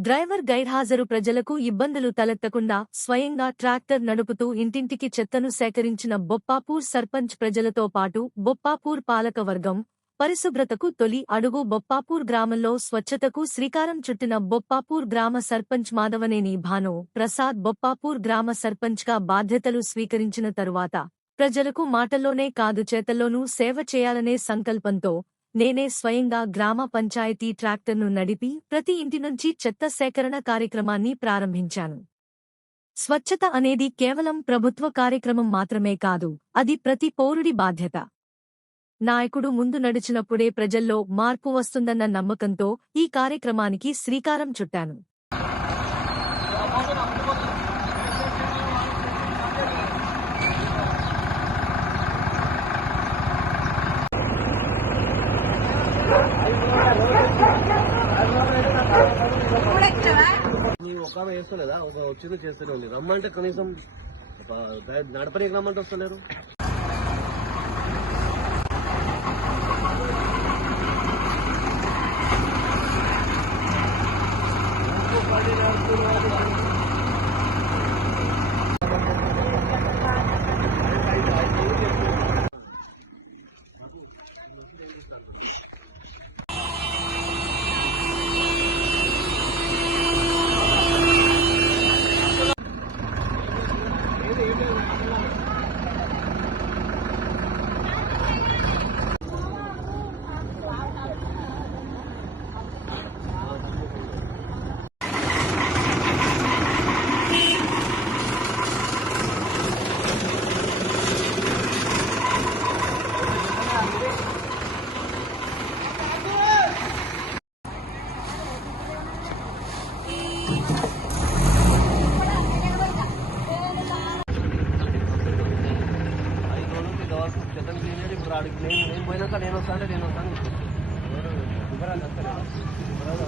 Driver గైర్హాజరు ప్రజలకు ఇబ్బందులు తలెత్తకుండా స్వయంగా ట్రాక్టర్ నడుపుతూ ఇంటింటికి చెత్తను సేకరించిన బొప్పాపూర్ సర్పంచ్ ప్రజలతో పాటు బొప్పాపూర్ పాలకవర్గం పరిశుభ్రతకు తొలి అడుగు బొప్పాపూర్ గ్రామంలో స్వచ్ఛతకు శ్రీకారం చుట్టిన బొప్పాపూర్ గ్రామ సర్పంచ్ మాధవనేని భాను ప్రసాద్ బొప్పాపూర్ గ్రామ సర్పంచ్గా బాధ్యతలు స్వీకరించిన తరువాత ప్రజలకు మాటల్లోనే కాదు చేతల్లోనూ సేవ చేయాలనే సంకల్పంతో నేనే స్వయంగా గ్రామ పంచాయతీ ట్రాక్టర్ను నడిపి ప్రతి ఇంటి నుంచి చెత్త సేకరణ కార్యక్రమాన్ని ప్రారంభించాను. స్వచ్ఛత అనేది కేవలం ప్రభుత్వ కార్యక్రమం మాత్రమే కాదు అది ప్రతి పౌరుడి బాధ్యత. నాయకుడు ముందు నడిచినప్పుడే ప్రజల్లో మార్పు వస్తుందన్న నమ్మకంతో ఈ కార్యక్రమానికి శ్రీకారం చుట్టాను. ఒక ఆమె చేస్తలేదా? ఒక వచ్చింది చేస్తూనే ఉంది. రమ్మంటే కనీసం నడపడానికి రమ్మంటే వస్తలేరు. రోజుల నుంచి గవర్నమెంట్ క్లీన్ చేయాలి ఇప్పుడు ఆడికి నేను నేను పోయినాక నేను వస్తాను నేను వస్తాను వివరాలు వస్తాను వివరాలు